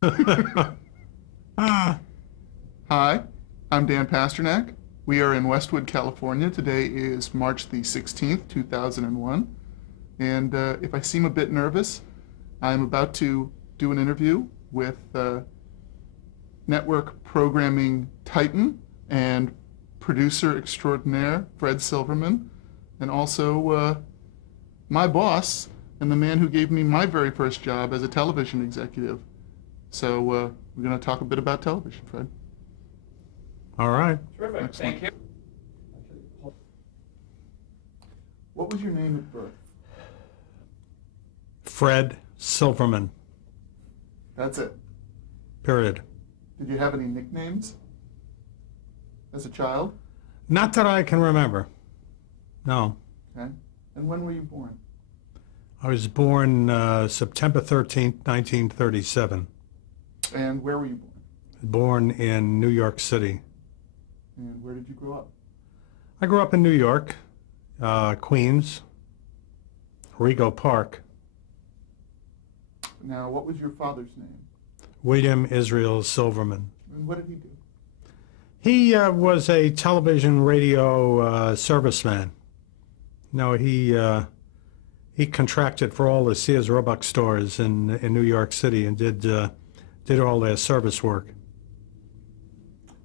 Ah, Hi, I'm Dan Pasternak. We are in Westwood, California. Today is March the 16th, 2001. And if I seem a bit nervous, I'm about to do an interview with network programming titan and producer extraordinaire Fred Silverman, and also my boss and the man who gave me my very first job as a television executive. So we're going to talk a bit about television, Fred. all right. Terrific. Excellent. Thank you. What was your name at birth? Fred Silverman, That's it. period. Did you have any nicknames as a child? Not that I can remember. No. Okay. And when were you born? I was born September 13th, 1937. And where were you born? Born in New York City. And where did you grow up? I grew up in New York, Queens, Rego Park. Now, what was your father's name? William Israel Silverman. And what did he do? He was a television radio serviceman. No, he contracted for all the Sears Roebuck stores in New York City and did all their service work.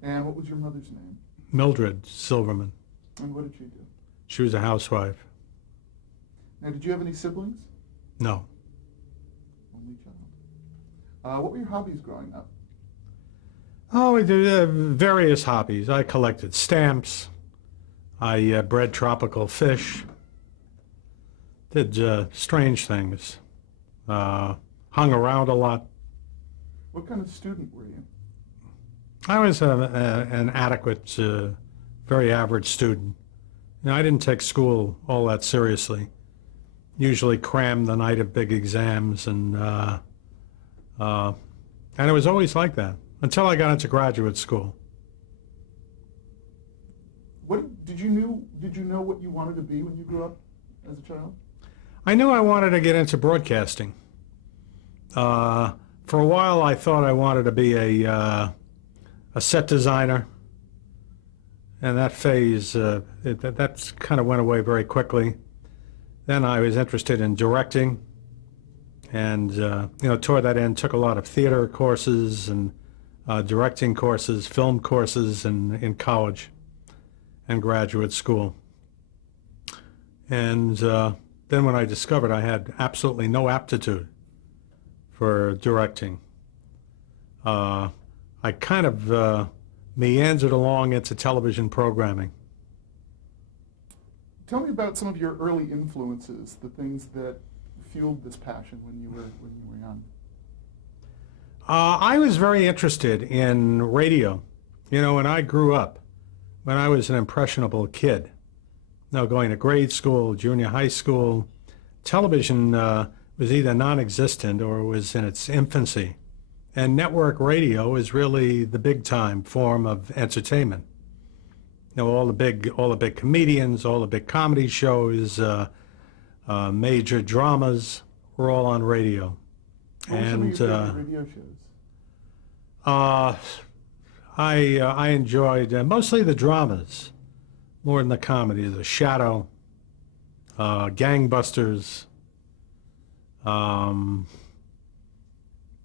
And what was your mother's name? Mildred Silverman. And what did she do? She was a housewife. Now, did you have any siblings? No. Only child. What were your hobbies growing up? Oh, we did various hobbies. I collected stamps. I bred tropical fish. Did strange things. Hung around a lot. What kind of student were you? I was an adequate, very average student. You know, I didn't take school all that seriously. Usually crammed the night of big exams, and it was always like that until I got into graduate school. Did you know what you wanted to be when you grew up as a child? I knew I wanted to get into broadcasting. For a while, I thought I wanted to be a set designer, and that phase that kind of went away very quickly. Then I was interested in directing, and toward that end, took a lot of theater courses and directing courses, film courses in college and graduate school. And then when I discovered I had absolutely no aptitude for directing, I kind of meandered along into television programming. Tell me about some of your early influences, the things that fueled this passion when you were young. I was very interested in radio. You know, when I grew up, when I was an impressionable kid, going to grade school, junior high school, television was either non-existent or was in its infancy. And network radio is really the big-time form of entertainment. You know, all the big comedians, all the big comedy shows, major dramas were all on radio. What were some of your favorite radio shows? I enjoyed mostly the dramas, more than the comedy. The Shadow, Gangbusters,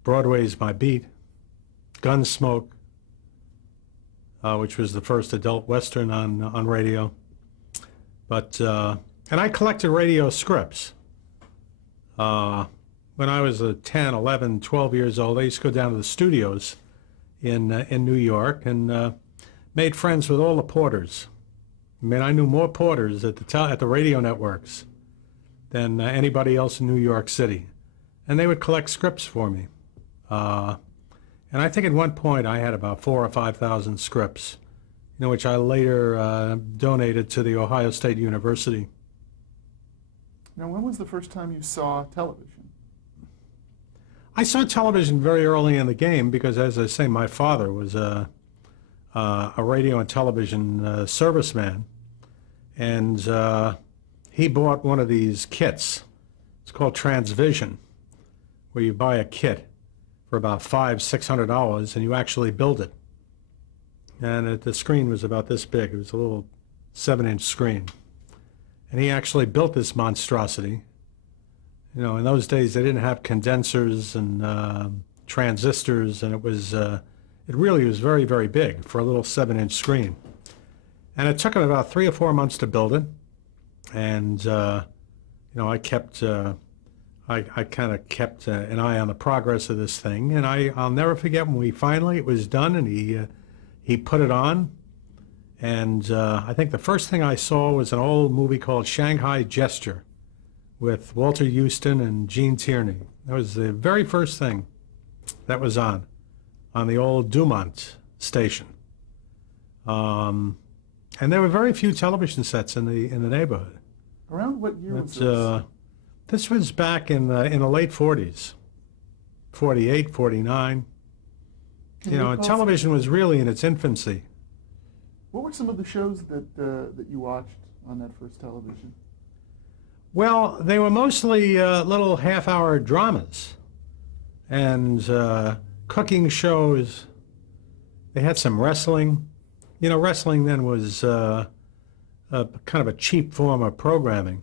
Broadway's My Beat, Gunsmoke, which was the first adult Western on radio. But and I collected radio scripts. When I was 10, 11, 12 years old, I used to go down to the studios in New York and made friends with all the porters. I mean, I knew more porters at the radio networks than anybody else in New York City, and they would collect scripts for me. And I think at one point I had about 4,000 or 5,000 scripts, which I later donated to the Ohio State University. Now, when was the first time you saw television? I saw television very early in the game because, as I say, my father was a radio and television serviceman, and he bought one of these kits. It's called Transvision, where you buy a kit for about $500-600, and you actually build it. And the screen was about this big. It was a little 7-inch screen. And he actually built this monstrosity. You know, in those days they didn't have condensers and transistors, and it really was very, very big for a little 7-inch screen. And it took him about 3 or 4 months to build it. And you know, I kind of kept an eye on the progress of this thing, and I'll never forget when it was done, and he put it on, and I think the first thing I saw was an old movie called Shanghai Gesture with Walter Houston and Gene Tierney. That was the very first thing that was on the old Dumont station. And there were very few television sets in the neighborhood. Around what year was this? This was back in the late 40s, 48, 49. You know, and television was really in its infancy. What were some of the shows that you watched on that first television? Well, they were mostly little half-hour dramas and cooking shows. They had some wrestling. You know, wrestling then was kind of a cheap form of programming.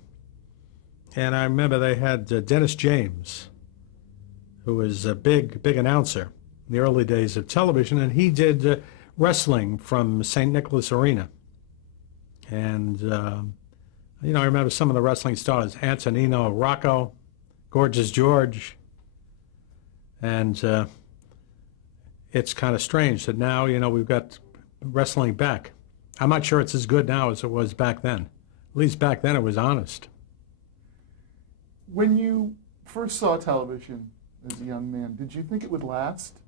And I remember they had Dennis James, who was a big announcer in the early days of television, and he did wrestling from St. Nicholas Arena. And, you know, I remember some of the wrestling stars, Antonino Rocco, Gorgeous George, and it's kind of strange that now, you know, we've got wrestling back. I'm not sure it's as good now as it was back then. At least back then it was honest. When you first saw television as a young man, did you think it would last?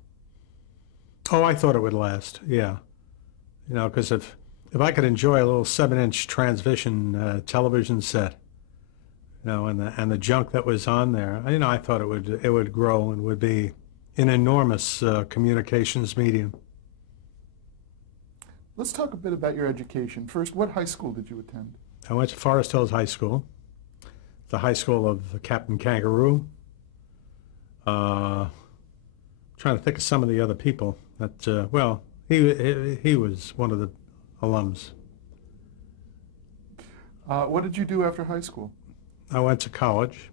Oh, I thought it would last, yeah. You know, because if I could enjoy a little 7-inch transvision television set, you know, and the junk that was on there, you know, I thought it would grow and would be an enormous communications medium. Let's talk a bit about your education. First, what high school did you attend? I went to Forest Hills High School, the high school of Captain Kangaroo. Trying to think of some of the other people that, well, he was one of the alums. What did you do after high school? I went to college,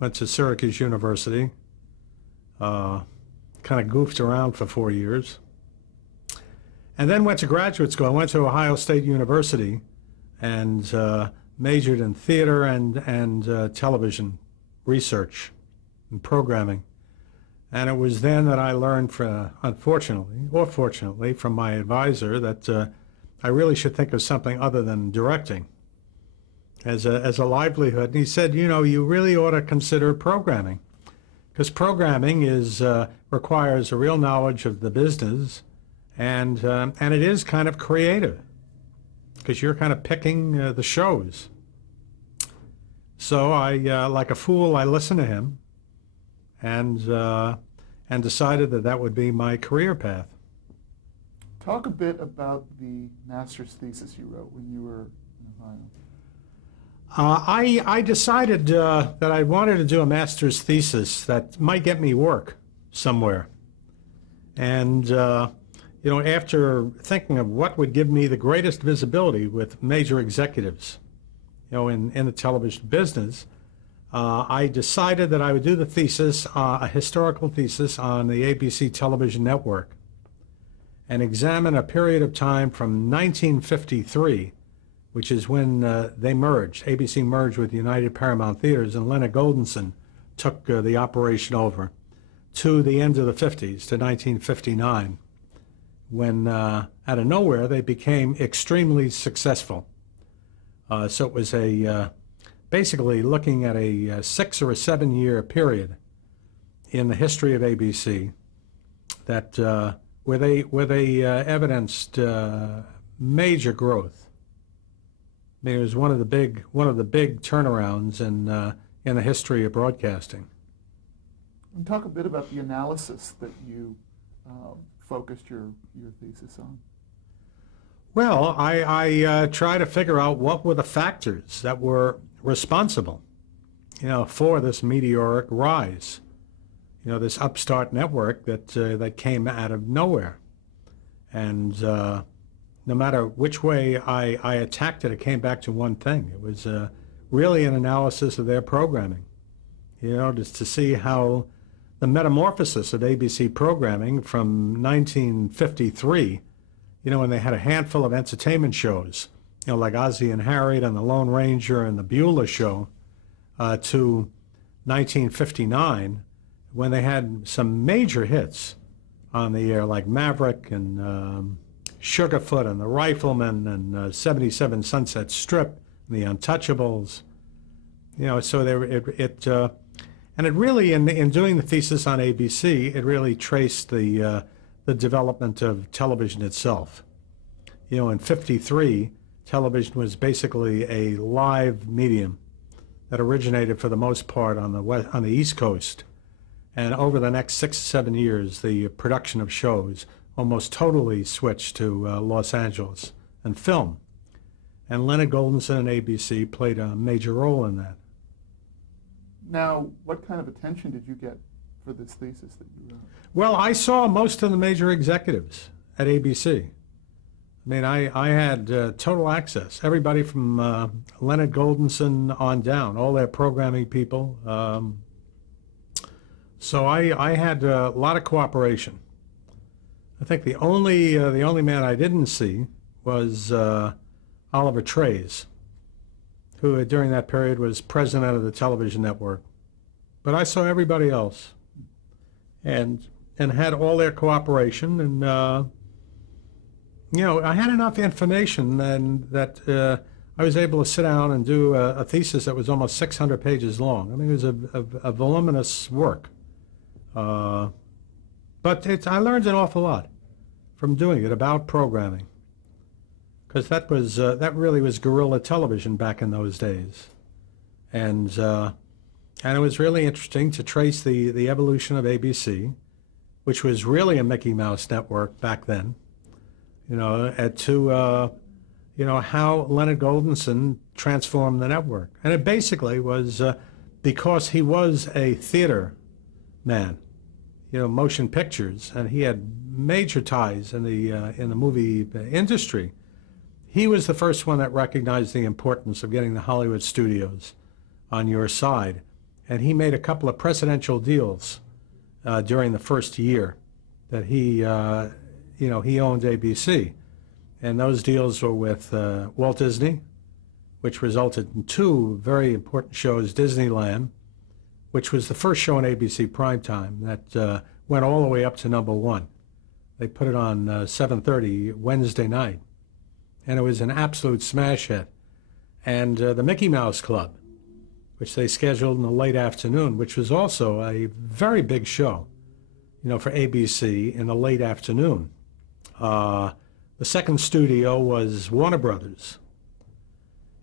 went to Syracuse University, kind of goofed around for 4 years, and then went to graduate school. I went to Ohio State University and majored in theater and television research and programming. And it was then that I learned, unfortunately or fortunately, from my advisor that I really should think of something other than directing as a livelihood. And he said, you know, you really ought to consider programming, because programming requires a real knowledge of the business, and it is kind of creative, because you're kind of picking the shows. So I, like a fool, I listened to him, and decided that would be my career path. Talk a bit about the master's thesis you wrote when you were in Ohio. I decided that I wanted to do a master's thesis that might get me work somewhere. And, you know, after thinking of what would give me the greatest visibility with major executives, you know, in the television business, I decided that I would do the thesis, a historical thesis on the ABC television network, and examine a period of time from 1953, which is when they merged. ABC merged with United Paramount Theaters, and Leonard Goldenson took the operation over, to the end of the 50s, to 1959, when out of nowhere they became extremely successful. So it was basically looking at a 6 or 7 year period in the history of ABC that where they evidenced major growth. I mean, it was one of the big turnarounds in the history of broadcasting. And talk a bit about the analysis that you focused your thesis on. Well, I try to figure out what were the factors that were responsible, you know, for this meteoric rise this upstart network that came out of nowhere. And no matter which way I attacked it, it came back to one thing. It was really an analysis of their programming, just to see how the metamorphosis of ABC programming from 1953, when they had a handful of entertainment shows, like Ozzie and Harriet and the Lone Ranger and the Beulah Show, to 1959, when they had some major hits on the air, like Maverick and Sugarfoot and the Rifleman and 77 Sunset Strip and the Untouchables. So and it really, in doing the thesis on ABC, it really traced the development of television itself. In '53, television was basically a live medium that originated for the most part on the East Coast. And over the next 6 to 7 years, the production of shows almost totally switched to Los Angeles and film. And Leonard Goldenson and ABC played a major role in that. Now, what kind of attention did you get for this thesis that you wrote? Well, I saw most of the major executives at ABC. I mean, I had total access. Everybody from Leonard Goldenson on down, all their programming people. So I had a lot of cooperation. I think the only man I didn't see was Oliver Trays, who during that period was president of the television network. But I saw everybody else, and had all their cooperation, and I had enough information and that I was able to sit down and do a thesis that was almost 600 pages long. I mean, it was a voluminous work. But I learned an awful lot from doing it about programming, because that really was guerrilla television back in those days, and it was really interesting to trace the evolution of ABC, which was really a Mickey Mouse network back then, to how Leonard Goldenson transformed the network, and it basically was because he was a theater man, motion pictures, and he had major ties in the movie industry. He was the first one that recognized the importance of getting the Hollywood studios on your side, and he made a couple of presidential deals during the first year that he owned ABC, and those deals were with Walt Disney, which resulted in 2 very important shows, Disneyland, which was the first show on ABC primetime that went all the way up to #1. They put it on 7:30 Wednesday night, and it was an absolute smash hit. And the Mickey Mouse Club, which they scheduled in the late afternoon, which was also a very big show, for ABC in the late afternoon. The second studio was Warner Brothers,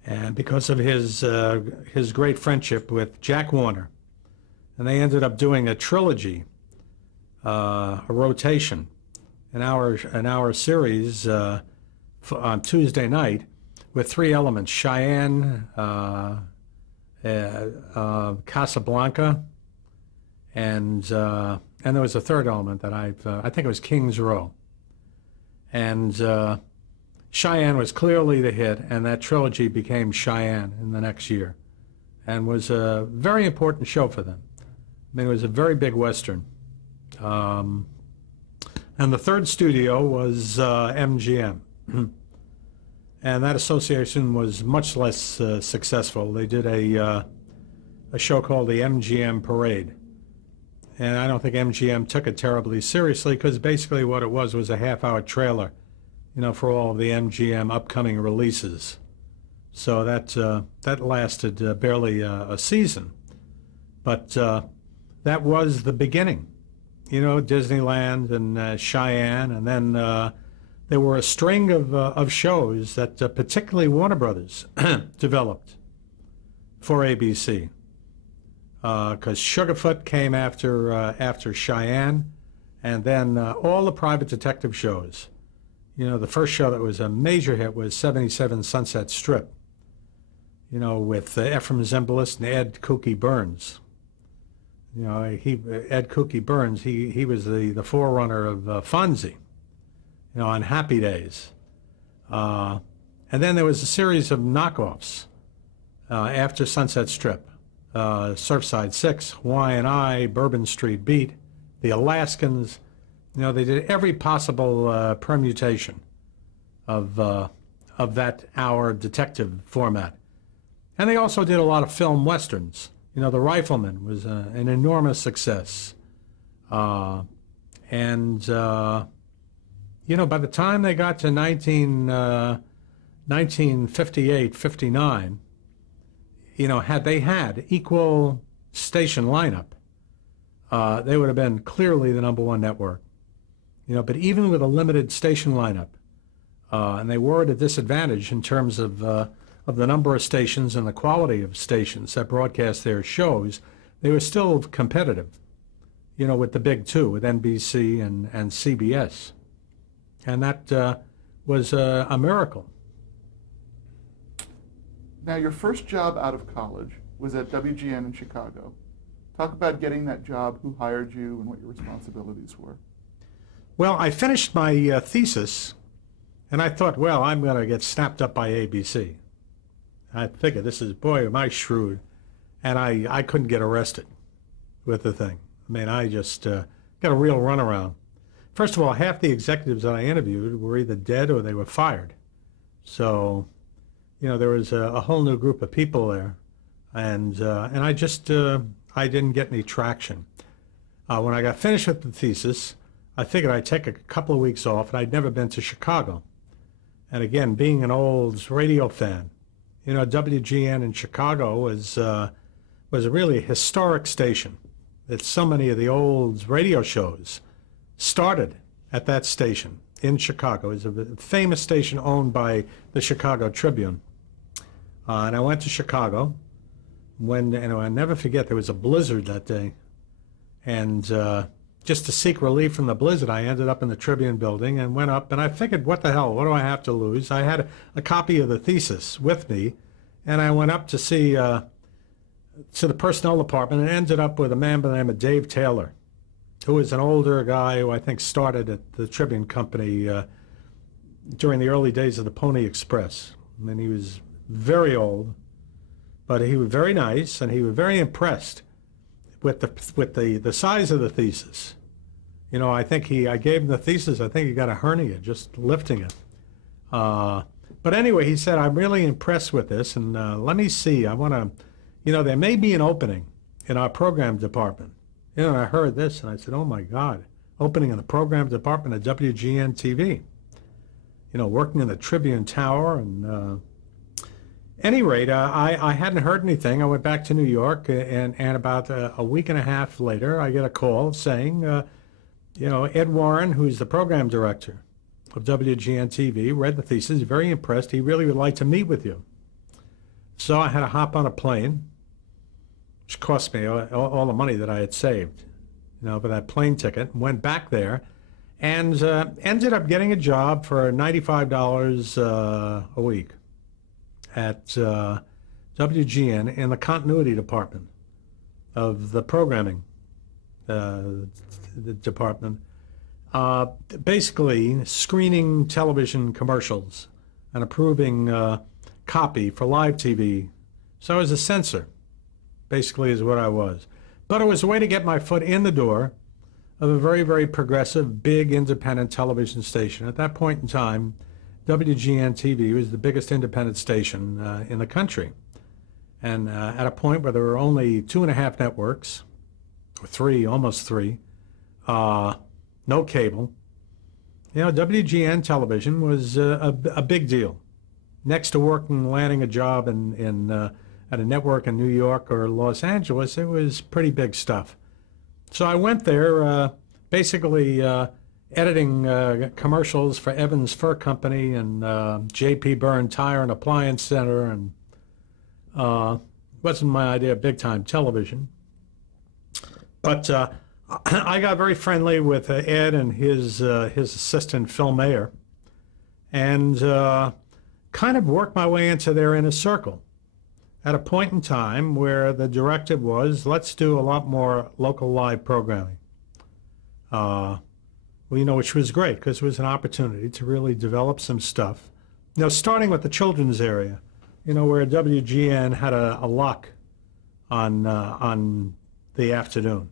and because of his great friendship with Jack Warner, and they ended up doing a trilogy, a rotation, an hour series on Tuesday night with 3 elements: Cheyenne, Casablanca, and there was a third element that I think it was Kings Row. And Cheyenne was clearly the hit, and that trilogy became Cheyenne in the next year, and was a very important show for them. I mean, it was a very big Western. And the third studio was MGM. And that association was much less successful. They did a show called the MGM Parade. And I don't think MGM took it terribly seriously, because basically what it was a half-hour trailer, for all of the MGM upcoming releases. So that lasted barely a season. But that was the beginning. Disneyland and Cheyenne, and then there were a string of shows that particularly Warner Brothers developed for ABC, because Sugarfoot came after Cheyenne, and then all the private detective shows. The first show that was a major hit was 77 Sunset Strip, with Ephraim Zimbalist and Ed Kooky Burns. You know, Ed Kooky Burns, he was the forerunner of Fonzie, you know, on Happy Days. And then there was a series of knockoffs after Sunset Strip. Surfside 6, Hawaiian Eye, Bourbon Street Beat, the Alaskans. You know, they did every possible permutation of that hour detective format. And they also did a lot of film westerns. You know, The Rifleman was an enormous success. You know, by the time they got to 1958, 59, you know, had they had equal station lineup, they would have been clearly the #1 network. You know, but even with a limited station lineup, and they were at a disadvantage in terms of the number of stations and the quality of stations that broadcast their shows, they were still competitive, you know, with the big two, with NBC and CBS. And that was a miracle. Now, your first job out of college was at WGN in Chicago. Talk about getting that job, who hired you, and what your responsibilities were. Well, I finished my thesis, and I thought, well, I'm going to get snapped up by ABC. I figured, this is, boy, am I shrewd. And I couldn't get arrested with the thing. I mean, I just got a real runaround. First of all, half the executives that I interviewed were either dead or they were fired. So, you know, there was a whole new group of people there. And I just, I didn't get any traction. When I got finished with the thesis, I figured I'd take a couple of weeks off, and I'd never been to Chicago. And again, being an old radio fan, you know, WGN in Chicago was a really historic station. That so many of the old radio shows started at that station in Chicago. It was a famous station owned by the Chicago Tribune. And I went to Chicago when, and I'll never forget, there was a blizzard that day. And just to seek relief from the blizzard, I ended up in the Tribune building and went up, and I figured, what the hell, what do I have to lose? I had a copy of the thesis with me, and I went up to see to the personnel department, and ended up with a man by the name of Dave Taylor, who was an older guy who I think started at the Tribune Company during the early days of the Pony Express. I mean, he was very old, but he was very nice, and he was very impressed with the size of the thesis. You know, I gave him the thesis. I think he got a hernia just lifting it. But anyway, he said, I'm really impressed with this, and let me see. I want to, you know, there may be an opening in our program department. You know, and I heard this, and I said, oh my God, opening in the program department at WGN TV. You know, working in the Tribune Tower, and any rate, I hadn't heard anything. I went back to New York, and about a week and a half later, I get a call saying, you know, Ed Warren, who's the program director of WGN TV, read the thesis, very impressed. He really would like to meet with you. So I had to hop on a plane, which cost me all the money that I had saved, you know, for that plane ticket, and went back there, and ended up getting a job for $95 a week at WGN in the continuity department of the programming the department, basically screening television commercials and approving copy for live TV. So I was a censor, basically, is what I was. But it was a way to get my foot in the door of a very, very progressive, big independent television station. At that point in time, WGN TV was the biggest independent station in the country. And at a point where there were only 2.5 networks, or 3, almost 3, no cable, you know, WGN television was a big deal. Next to working, landing a job at a network in New York or Los Angeles, it was pretty big stuff. So I went there basically editing commercials for Evans Fur Company and J.P. Byrne Tire and Appliance Center, and wasn't my idea of big-time television. But I got very friendly with Ed and his assistant, Phil Mayer, and kind of worked my way into their inner circle. at a point in time where the directive was, let's do a lot more local live programming. Well, which was great because it was an opportunity to really develop some stuff. Starting with the children's area, where WGN had a lock on the afternoon.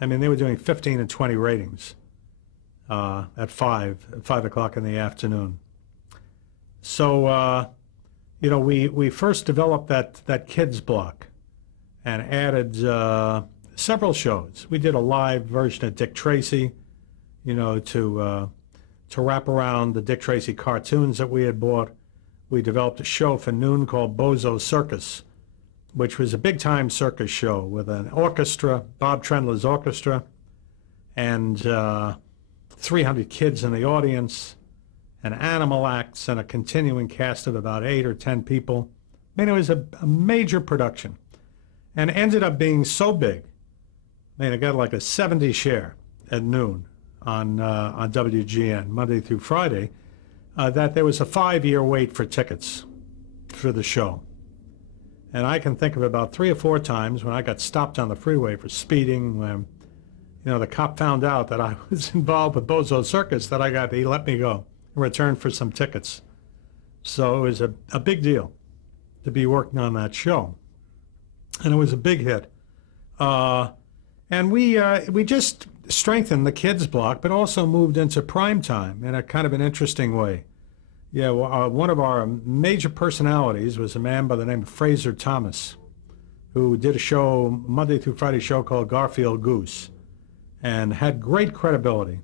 I mean, they were doing 15 and 20 ratings at 5 o'clock in the afternoon. So, we first developed that kids block and added several shows. We did a live version of Dick Tracy, to wrap around the Dick Tracy cartoons that we had bought. We developed a show for noon called Bozo Circus, which was a big-time circus show with an orchestra, Bob Trendler's orchestra, and 300 kids in the audience, and animal acts, and a continuing cast of about 8 or 10 people. I mean, it was a major production, and ended up being so big. I mean, it got like a 70 share at noon on WGN, Monday through Friday, that there was a 5-year wait for tickets for the show. And I can think of about 3 or 4 times when I got stopped on the freeway for speeding, when, the cop found out that I was involved with Bozo Circus, that he let me go in return for some tickets. So it was a big deal to be working on that show. And it was a big hit. And we just strengthened the kids block, but also moved into prime time in a kind of an interesting way. Yeah, one of our major personalities was a man by the name of Fraser Thomas, who did a show, Monday through Friday show called Garfield Goose, and had great credibility,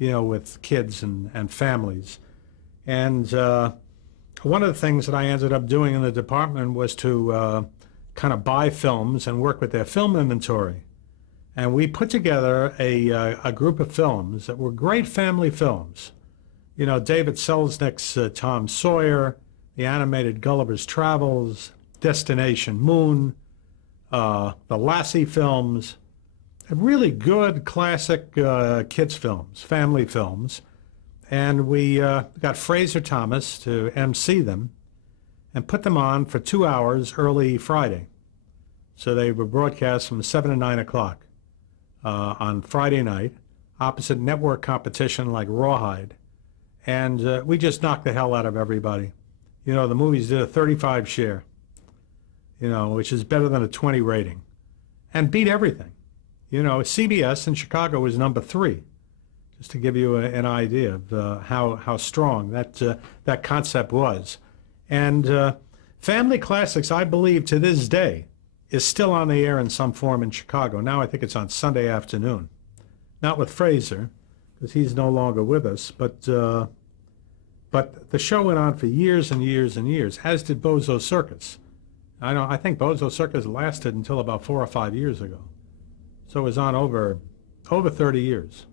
with kids and families. And one of the things that I ended up doing in the department was to kind of buy films and work with their film inventory. And we put together a group of films that were great family films. David Selznick's Tom Sawyer, the animated Gulliver's Travels, Destination Moon, the Lassie films, really good classic kids films, family films. And we got Fraser Thomas to MC them and put them on for 2 hours early Friday. So they were broadcast from 7 to 9 o'clock on Friday night, opposite network competition like Rawhide. And we just knocked the hell out of everybody. The movies did a 35 share, which is better than a 20 rating, and beat everything. CBS in Chicago was number 3, just to give you an idea of how strong that concept was. And Family Classics, I believe, to this day, is still on the air in some form in Chicago. Now I think it's on Sunday afternoon. Not with Fraser, because he's no longer with us, but the show went on for years and years and years, as did Bozo Circus. I think Bozo Circus lasted until about 4 or 5 years ago. So it was on over 30 years.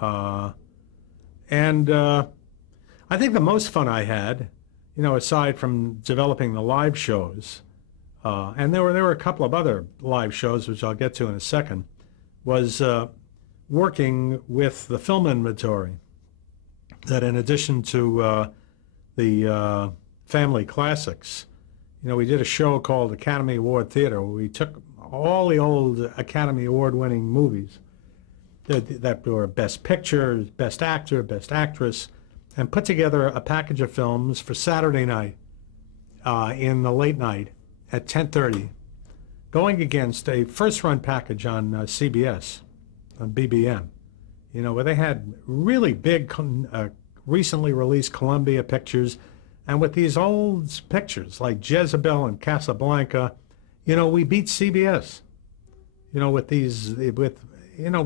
And I think the most fun I had, aside from developing the live shows, and there were a couple of other live shows, which I'll get to in a second, was working with the film inventory. That in addition to the family classics, we did a show called Academy Award Theater, where we took all the old Academy Award-winning movies that were Best Picture, Best Actor, Best Actress, and put together a package of films for Saturday night in the late night at 10:30, going against a first-run package on CBS, on BBM, where they had really big, recently released Columbia pictures, and with these old pictures like Jezebel and Casablanca, we beat CBS. We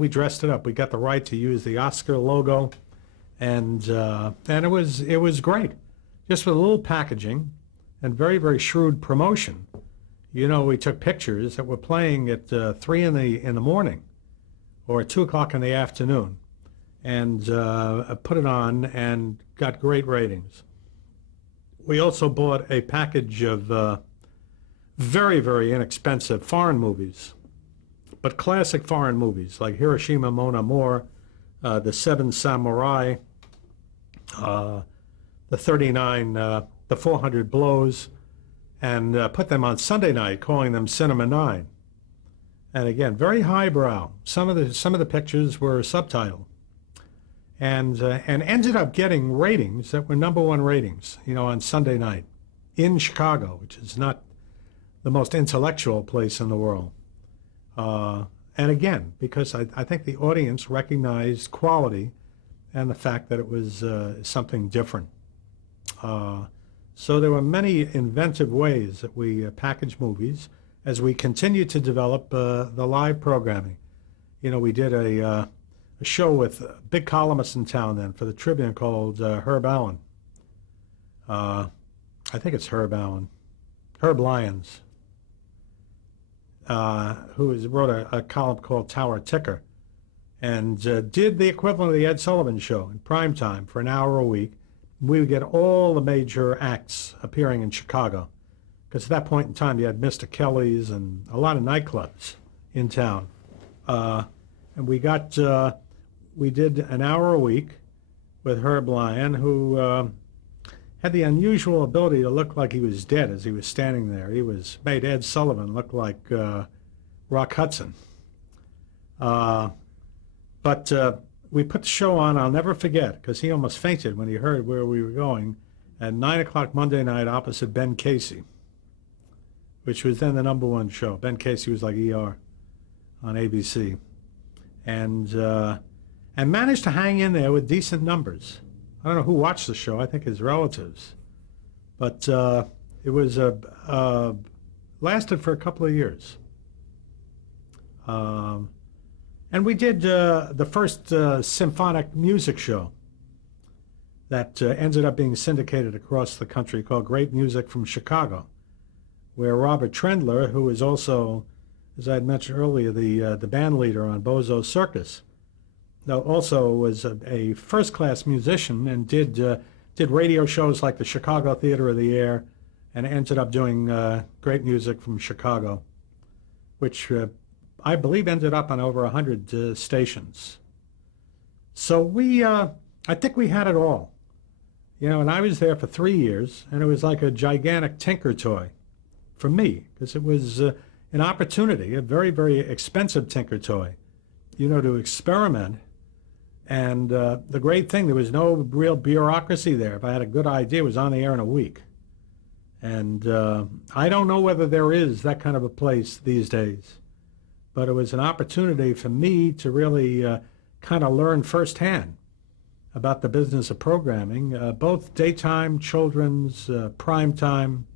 dressed it up. We got the right to use the Oscar logo, and it was great, just with a little packaging and very, very shrewd promotion. We took pictures that were playing at 3 in the morning or at 2 o'clock in the afternoon, and put it on and got great ratings. We also bought a package of very, very inexpensive foreign movies, but classic foreign movies like Hiroshima Mon Amour, The Seven Samurai, the 39, the 400 Blows, and put them on Sunday night, calling them Cinema 9. And again, very highbrow. Some of the pictures were subtitled, and ended up getting ratings that were #1 ratings, on Sunday night in Chicago, which is not the most intellectual place in the world. And again, because I think the audience recognized quality and the fact that it was something different. So there were many inventive ways that we packaged movies as we continued to develop the live programming. We did a show with a big columnist in town then for the Tribune called Herb Allen. I think it's Herb Allen. Herb Lyons, who wrote a column called Tower Ticker, and did the equivalent of the Ed Sullivan Show in prime time for an hour a week. We would get all the major acts appearing in Chicago, because at that point in time you had Mr. Kelly's and a lot of nightclubs in town. And we did an hour a week with Herb Lyon, who had the unusual ability to look like he was dead as he was standing there. He made Ed Sullivan look like Rock Hudson. But we put the show on, I'll never forget, because he almost fainted when he heard where we were going, at 9 o'clock Monday night opposite Ben Casey, which was then the #1 show. Ben Casey was like ER on ABC. And managed to hang in there with decent numbers. I don't know who watched the show. I think his relatives. But it was lasted for a couple of years. And we did the first symphonic music show that ended up being syndicated across the country, called Great Music from Chicago, where Robert Trendler, who is also, as I had mentioned earlier, the band leader on Bozo Circus, also was a first-class musician and did radio shows like the Chicago Theater of the Air, and ended up doing Great Music from Chicago, which I believe ended up on over 100 stations. So I think we had it all. And I was there for 3 years, and it was like a gigantic Tinker toy for me, because it was an opportunity, a very, very expensive Tinker toy, to experiment. And the great thing, there was no real bureaucracy there. If I had a good idea, it was on the air in a week. And I don't know whether there is that kind of a place these days, but it was an opportunity for me to really kind of learn firsthand about the business of programming, both daytime, children's, prime time,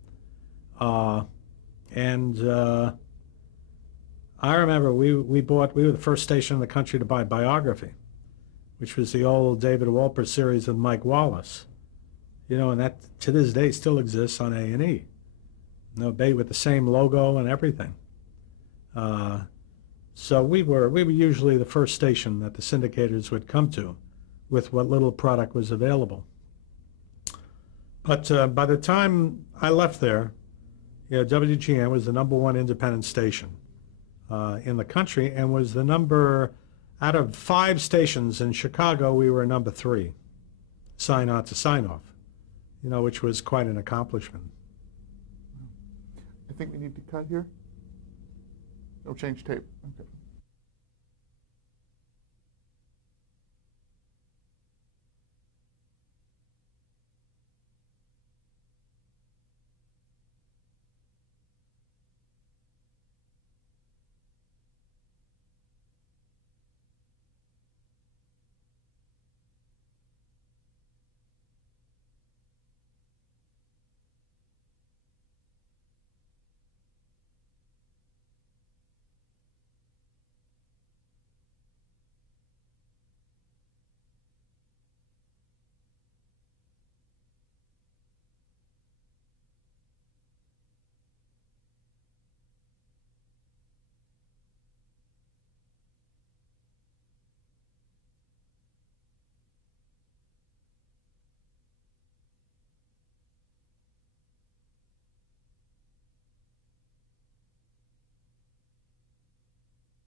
and I remember we were the first station in the country to buy Biography, which was the old David Wolper series with Mike Wallace, and that to this day still exists on A&E, with the same logo and everything. So we were usually the first station that the syndicators would come to with what little product was available. But by the time I left there, WGN was the #1 independent station in the country, and was the out of 5 stations in Chicago, we were #3, sign on to sign off, which was quite an accomplishment. I think we need to cut here. No, change tape. Okay.